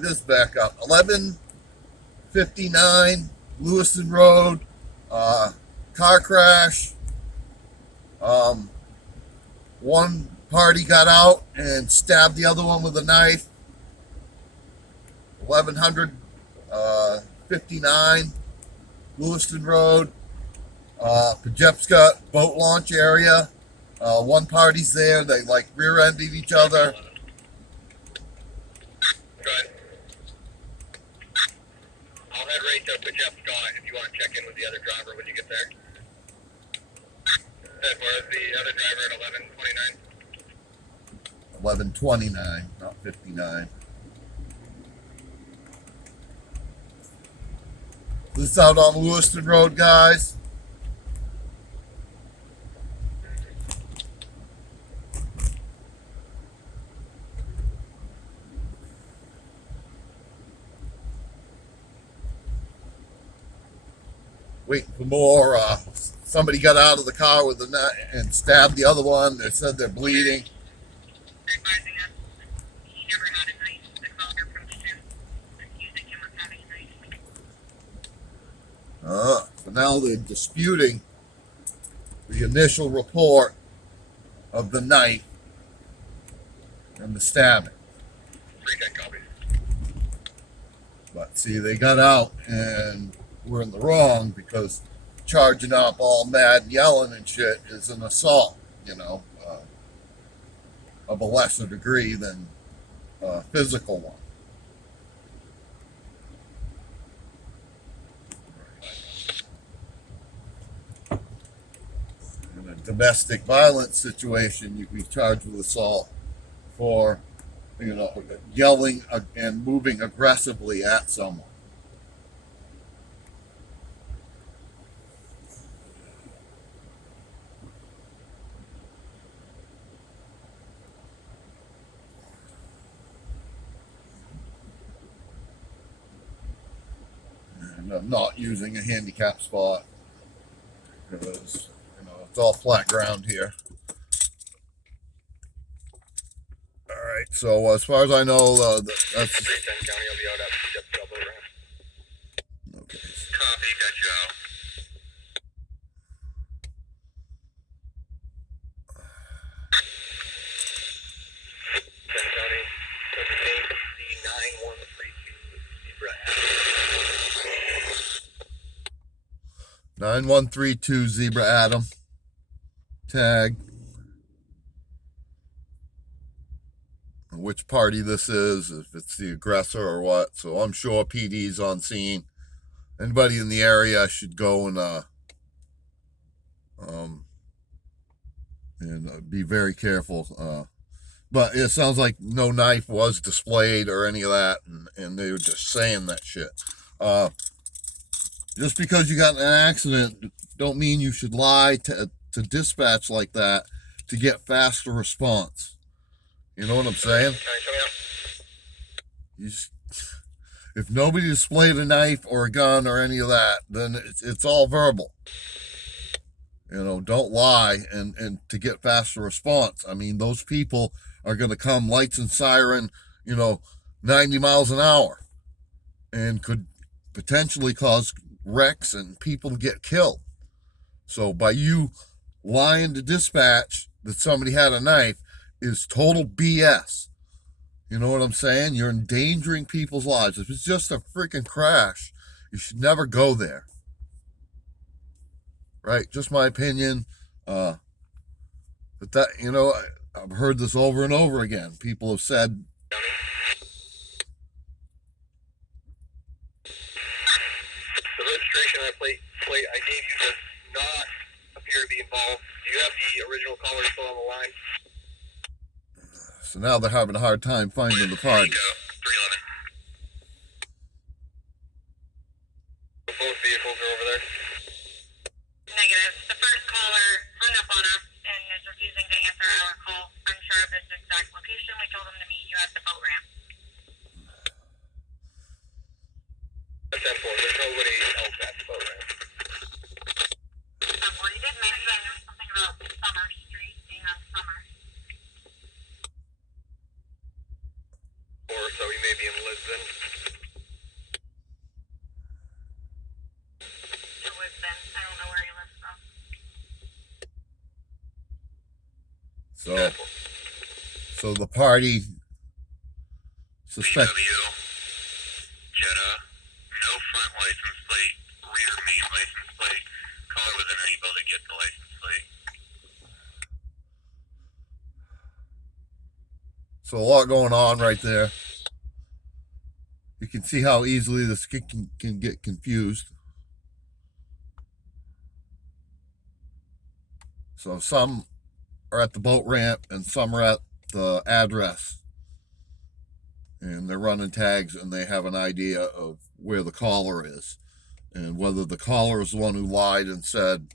This back up. 1159 Lewiston Road. Car crash. One party got out and stabbed the other one with a knife. 1159 Lewiston Road. Pajepska boat launch area. One party's there. They like rear-ended each other. Good. I'll head right to Pajepska if you want to check in with the other driver when you get there. As far as the other driver at 1129. 1129, not 59. This is out on Lewiston Road, guys. Waiting for more. Somebody got out of the car with a knife and stabbed the other one. They said they're bleeding. Advising us, he never had a knife. The caller approached him, accusing him of having a knife. So now they're disputing the initial report of the knife and the stabbing. 310 copies. But see, they got out and were in the wrong because charging up all mad and yelling and shit is an assault, of a lesser degree than a physical one. In a domestic violence situation, you can be charged with assault for, yelling and moving aggressively at someone. And I'm not using a handicap spot because, it's all flat ground here. All right, so as far as I know, that's 310 County, I'll be out at Pajepska boat ramp. okay. Copy, got you out. 10 County, cocaine, C9132 Zebra. 9132 Zebra Adam. Tag. Which party this is, if it's the aggressor or what. So I'm sure PD's on scene. Anybody in the area should go and be very careful. But it sounds like no knife was displayed or any of that, and they were just saying that shit. Just because you got in an accident don't mean you should lie to dispatch like that to get faster response. You know what I'm saying? If nobody displayed a knife or a gun or any of that, then it's all verbal. Don't lie and to get faster response. I mean, those people are going to come lights and siren, 90 miles an hour and could potentially cause wrecks and people get killed. So by you lying to dispatch that somebody had a knife is total BS. You know what I'm saying? You're endangering people's lives. If it's just a freaking crash, you should never go there. Right? Just my opinion. But that, I've heard this over and over again. People have said, The registration of that plate I gave you does not appear to be involved. Do you have the original caller still on the line? so now they're having a hard time finding the party. 311. Both vehicles are over there. Negative. The first caller hung up on us and is refusing to answer our call. Unsure of his exact location. We told him to meet you at the boat ramp. That's 10-4. There's nobody else at the boat ramp. He did mention something about Summer Street being on Summer. 4-4. before, so he may be in Lisbon. To Lisbon. I don't know where he lives though. So the party suspect. VW, Jetta, no front license plate, rear main license plate. Caller wasn't able to get the license plate. So a lot going on right there. You can see how easily this can get confused. So some are at the boat ramp and some are at the address. And they're running tags and they have an idea of where the caller is. And whether the caller is the one who lied and said,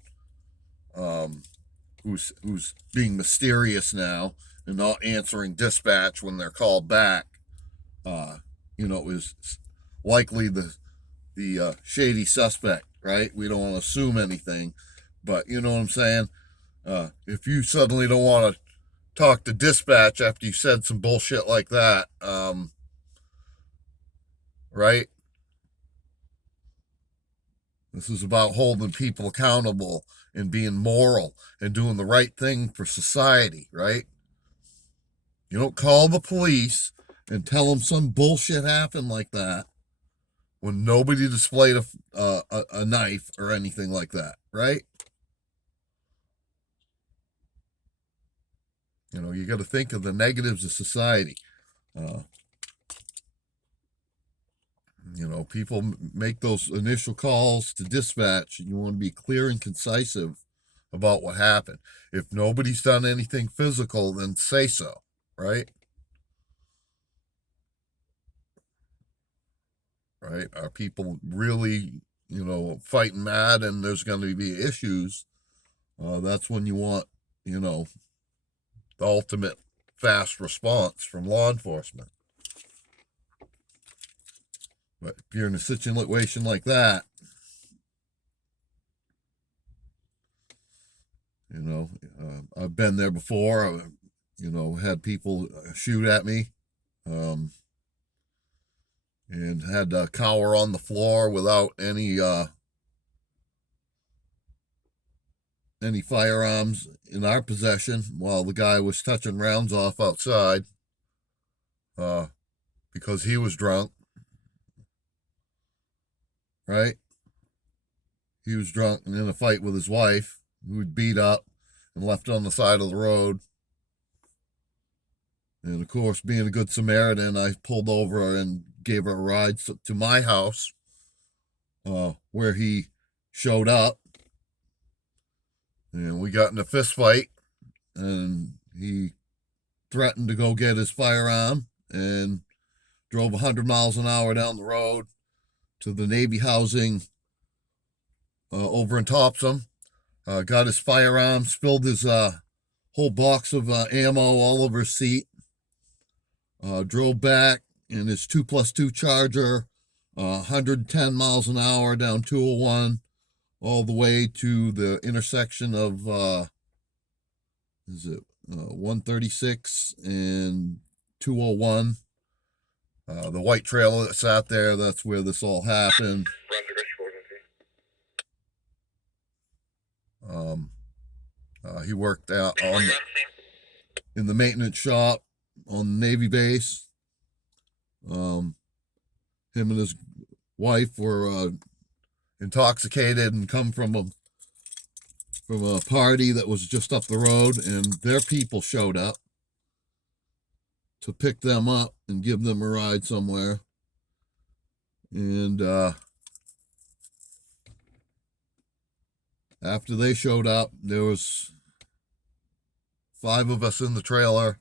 who's being mysterious now and not answering dispatch when they're called back, is likely the shady suspect, right? We don't want to assume anything, but you know what I'm saying? If you suddenly don't want to talk to dispatch after you said some bullshit like that, right? This is about holding people accountable and being moral and doing the right thing for society, right? You don't call the police and tell them some bullshit happened like that when nobody displayed a knife or anything like that, right? You got to think of the negatives of society. People make those initial calls to dispatch, and you want to be clear and concise about what happened. If nobody's done anything physical, then say so, right? Right? Are people really, fighting mad and there's going to be issues? That's when you want, the ultimate fast response from law enforcement. But if you're in a situation like that, I've been there before. I've, had people shoot at me, and had to cower on the floor without any firearms in our possession while the guy was touching rounds off outside, because he was drunk. Right? He was drunk and in a fight with his wife, who was beat up and left on the side of the road. And of course, being a good Samaritan, I pulled over and gave her a ride to my house, where he showed up. And we got in a fist fight, and he threatened to go get his firearm and drove 100 miles an hour down the road to the Navy housing over in Topsom. Got his firearm, spilled his whole box of ammo all over his seat. Drove back in his 2+2 Charger, 110 miles an hour down 201, all the way to the intersection of 136 and 201. The white trailer that sat there, that's where this all happened. He worked out in the maintenance shop on the Navy base. Him and his wife were intoxicated and come from a party that was just up the road, and their people showed up to pick them up and give them a ride somewhere. And after they showed up, there was 5 of us in the trailer,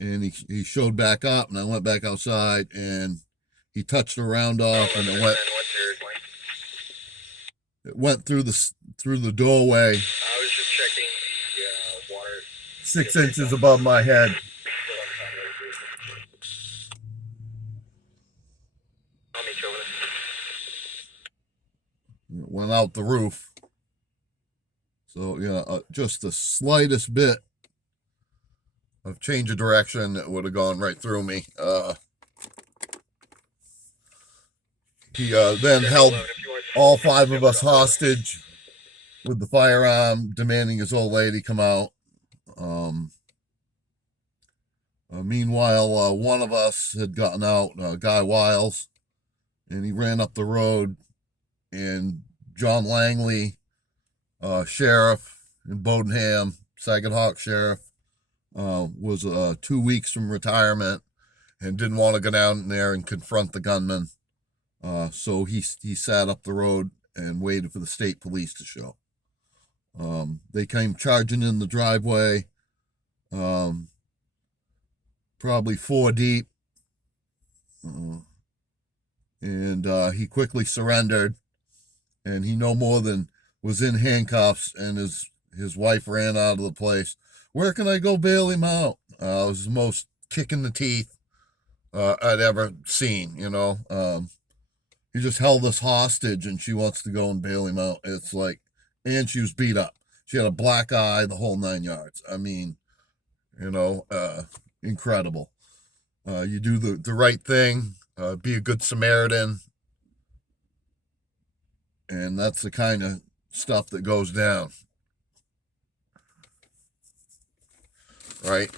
and he showed back up, and I went back outside, and he touched a round off, and it went through the doorway. I was just checking the water. 6 inches above my head. It went out the roof. So, just the slightest bit of change of direction that would have gone right through me. He then held all 5 of us hostage with the firearm, demanding his old lady come out. Meanwhile, one of us had gotten out, Guy Wiles, and he ran up the road, and John Langley, sheriff in Bodenham, Saginaw sheriff, was 2 weeks from retirement and didn't want to go down there and confront the gunman. So he sat up the road and waited for the state police to show. They came charging in the driveway, probably 4 deep, and he quickly surrendered, and he no more than was in handcuffs, and his wife ran out of the place. Where can I go bail him out? It was the most kick in the teeth I'd ever seen, you know. He just held us hostage, and she wants to go and bail him out. It's like, and she was beat up. She had a black eye, the whole 9 yards. I mean, you know, incredible. You do the right thing, be a good Samaritan, and that's the kind of stuff that goes down. Right?